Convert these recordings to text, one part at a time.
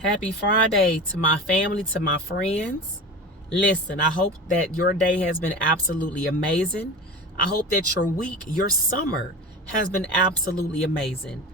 Happy Friday to my family, to my friends. Listen, I hope that your day has been absolutely amazing. I hope that your week, your summer has been absolutely amazing.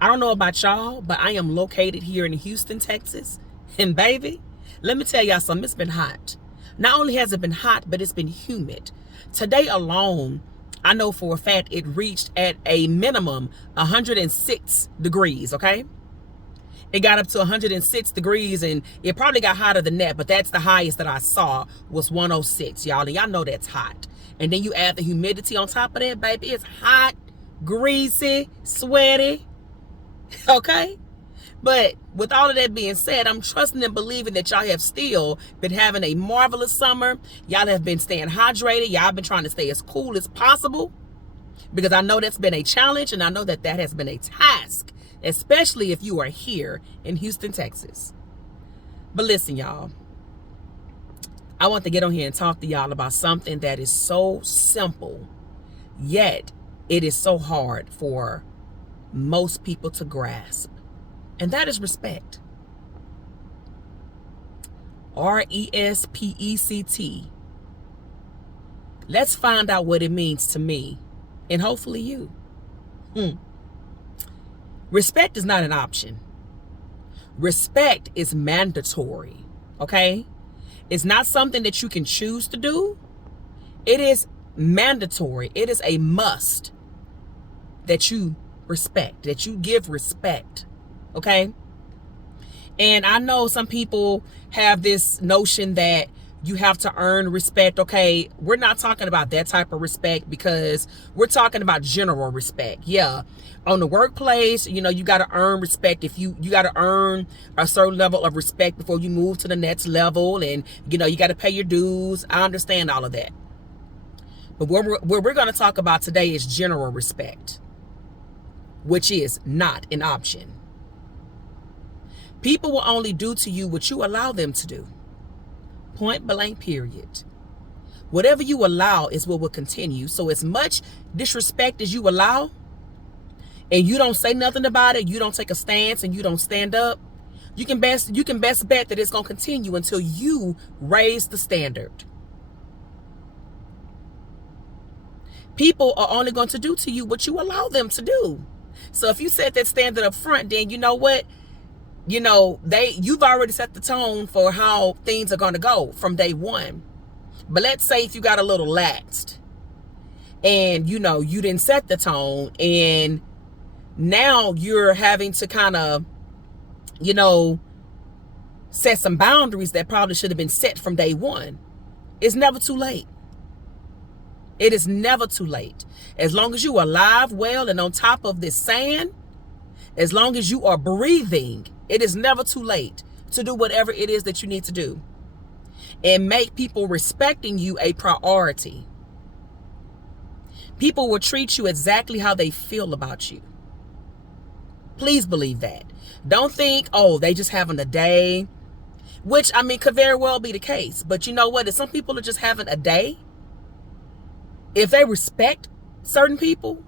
I don't know about y'all, but I am located here in Houston, Texas. And baby, let me tell y'all something, it's been hot. Not only has it been hot, but it's been humid. Today alone, I know for a fact it reached at a minimum 106 degrees, okay? It got up to 106 degrees, and it probably got hotter than that, but that's the highest that I saw was 106, y'all. And y'all know that's hot. And then you add the humidity on top of that, baby. It's hot, greasy, sweaty, okay? But with all of that being said, I'm trusting and believing that y'all have still been having a marvelous summer. Y'all have been staying hydrated. Y'all been trying to stay as cool as possible, because I know that's been a challenge, and I know that that has been a task, especially if you are here in Houston, Texas. But listen, y'all, I want to get on here and talk to y'all about something that is so simple, yet it is so hard for most people to grasp. And that is respect. R-E-S-P-E-C-T. Let's find out what it means to me, and hopefully you. Respect is not an option. Respect is mandatory, okay? It's not something that you can choose to do. It is mandatory. It is a must that you respect, that you give respect, okay? And I know some people have this notion that you have to earn respect. Okay, we're not talking about that type of respect, because we're talking about general respect. Yeah, on the workplace, you know, you got to earn respect. If you got to earn a certain level of respect before you move to the next level, and you know, you got to pay your dues. I understand all of that. But what we're going to talk about today is general respect, which is not an option. People will only do to you what you allow them to do. Point blank, period. Whatever you allow is what will continue. So as much disrespect as you allow, and you don't say nothing about it, you don't take a stance, and you don't stand up, you can best bet that it's going to continue until you raise the standard. People are only going to do to you what you allow them to do. So if you set that standard up front, then you know what? You know, you've already set the tone for how things are going to go from day one. But let's say if you got a little laxed, and you know, you didn't set the tone, and now you're having to kind of, you know, set some boundaries that probably should have been set from day one. It's never too late. It is never too late. As long as you are alive, well, and on top of this sand, as long as you are breathing, it is never too late to do whatever it is that you need to do, and make people respecting you a priority. People will treat you exactly how they feel about you. Please believe that. Don't think, oh, they just having a day, which, I mean, could very well be the case. But you know what? If some people are just having a day, if they respect certain people,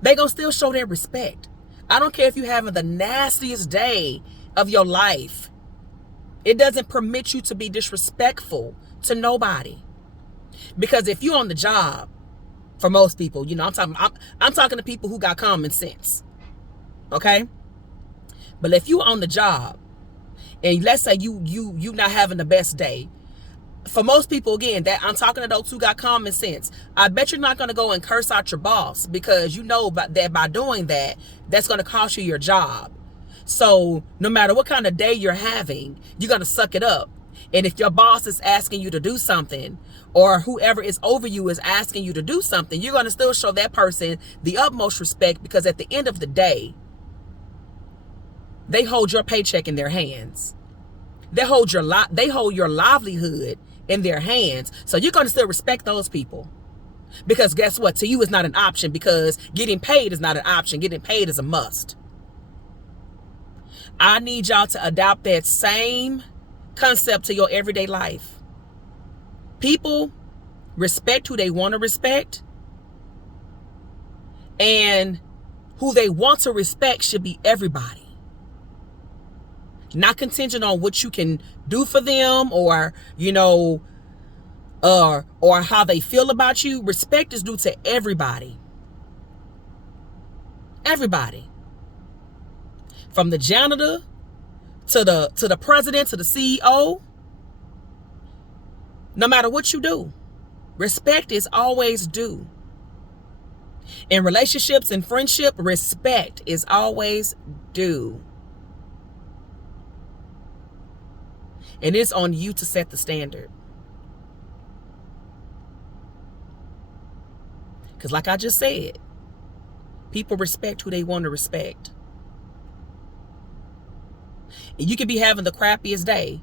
they gonna still show their respect. I don't care if you're having the nastiest day of your life. It doesn't permit you to be disrespectful to nobody. Because if you're on the job, for most people, you know, I'm talking to people who got common sense. Okay? But if you're on the job, and let's say you not having the best day, for most people, again, that I'm talking to those who got common sense, I bet you're not going to go and curse out your boss, because you know that by doing that, that's going to cost you your job. So no matter what kind of day you're having, you're going to suck it up. And if your boss is asking you to do something, or whoever is over you is asking you to do something, you're going to still show that person the utmost respect, because at the end of the day, they hold your paycheck in their hands. They hold your livelihood in their hands. So you're going to still respect those people, because guess what? To you, it's not an option, because getting paid is not an option. Getting paid is a must. I need y'all to adopt that same concept to your everyday life. People respect who they want to respect, and who they want to respect should be everybody. Not contingent on what you can do for them, or, you know, or how they feel about you. Respect is due to everybody. Everybody. From the janitor to the president to the CEO. No matter what you do, respect is always due. In relationships and friendship, respect is always due. And it's on you to set the standard. Because like I just said, people respect who they want to respect. And you could be having the crappiest day.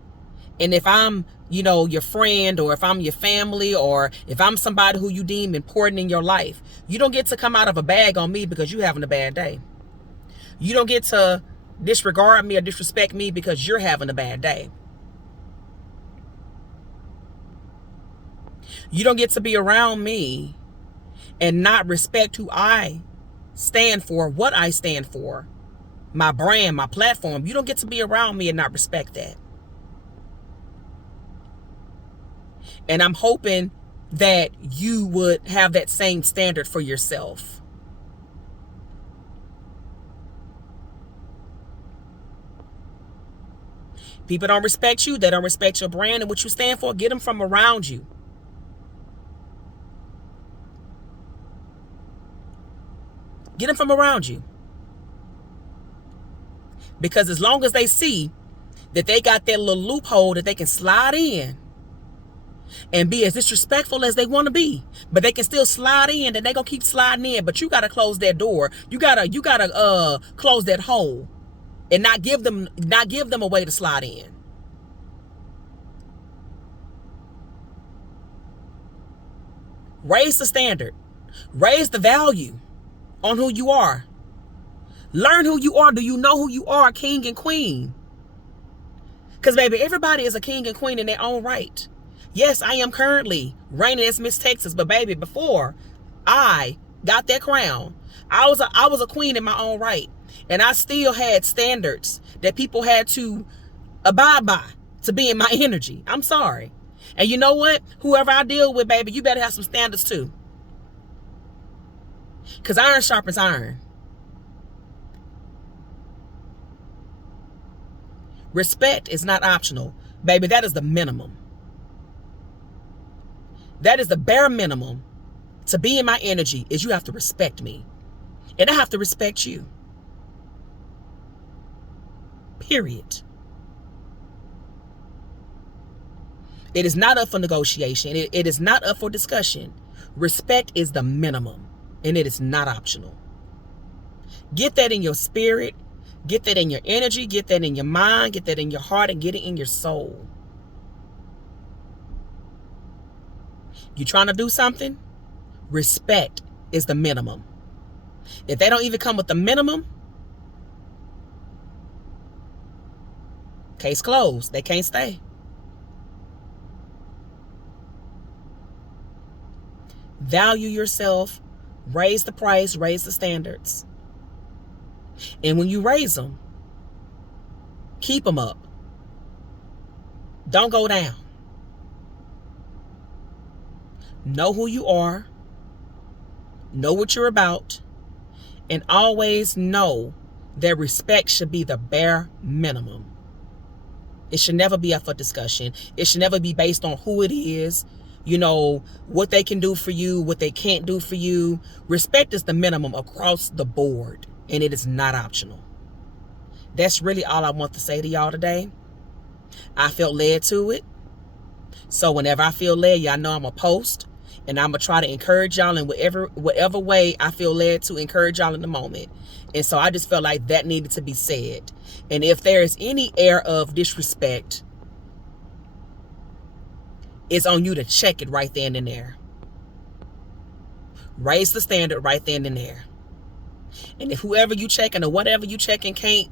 And if I'm, you know, your friend, or if I'm your family, or if I'm somebody who you deem important in your life, you don't get to come out of a bag on me because you're having a bad day. You don't get to disregard me or disrespect me because you're having a bad day. You don't get to be around me and not respect who I stand for, what I stand for, my brand, my platform. You don't get to be around me and not respect that. And I'm hoping that you would have that same standard for yourself. People don't respect you. They don't respect your brand and what you stand for. Get them from around you. Get them from around you. Because as long as they see that they got that little loophole that they can slide in and be as disrespectful as they want to be, but they can still slide in, and they gonna keep sliding in. But you gotta close that door. You gotta close that hole, and not give them a way to slide in. Raise the standard. Raise the value on who you are. Learn who you are. Do you know who you are, king and queen? Because, baby, everybody is a king and queen in their own right. Yes, I am currently reigning as Miss Texas, but, baby, before I got that crown, I was a queen in my own right. And I still had standards that people had to abide by to be in my energy. I'm sorry. And you know what? Whoever I deal with, baby, you better have some standards too. Because iron sharpens iron. Respect is not optional. Baby, that is the minimum. That is the bare minimum to be in my energy, is you have to respect me. And I have to respect you. Period. It is not up for negotiation. It is not up for discussion. Respect is the minimum, and it is not optional. Get that in your spirit. Get that in your energy. Get that in your mind. Get that in your heart, and get it in your soul. You trying to do something? Respect is the minimum. If they don't even come with the minimum, case closed. They can't stay. Value yourself. Raise the price. Raise the standards. And when you raise them, keep them up. Don't go down. Know who you are. Know what you're about. And always know that respect should be the bare minimum. It should never be up for discussion. It should never be based on who it is, you know, what they can do for you, what they can't do for you. Respect is the minimum across the board, and it is not optional. That's really all I want to say to y'all today. I felt led to it. So whenever I feel led, y'all know I'm going to post. And I'm going to try to encourage y'all in whatever way I feel led to encourage y'all in the moment. And so I just felt like that needed to be said. And if there is any air of disrespect, it's on you to check it right then and there. Raise the standard right then and there. And if whoever you checking or whatever you checking can't,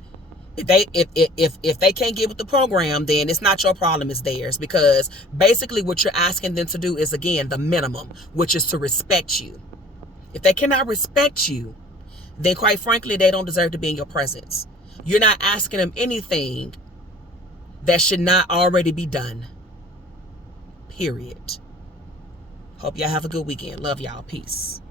if they can't get with the program, then it's not your problem, it's theirs. Because basically what you're asking them to do is, again, the minimum, which is to respect you. If they cannot respect you, then quite frankly, they don't deserve to be in your presence. You're not asking them anything that should not already be done. Period. Hope y'all have a good weekend. Love y'all. Peace.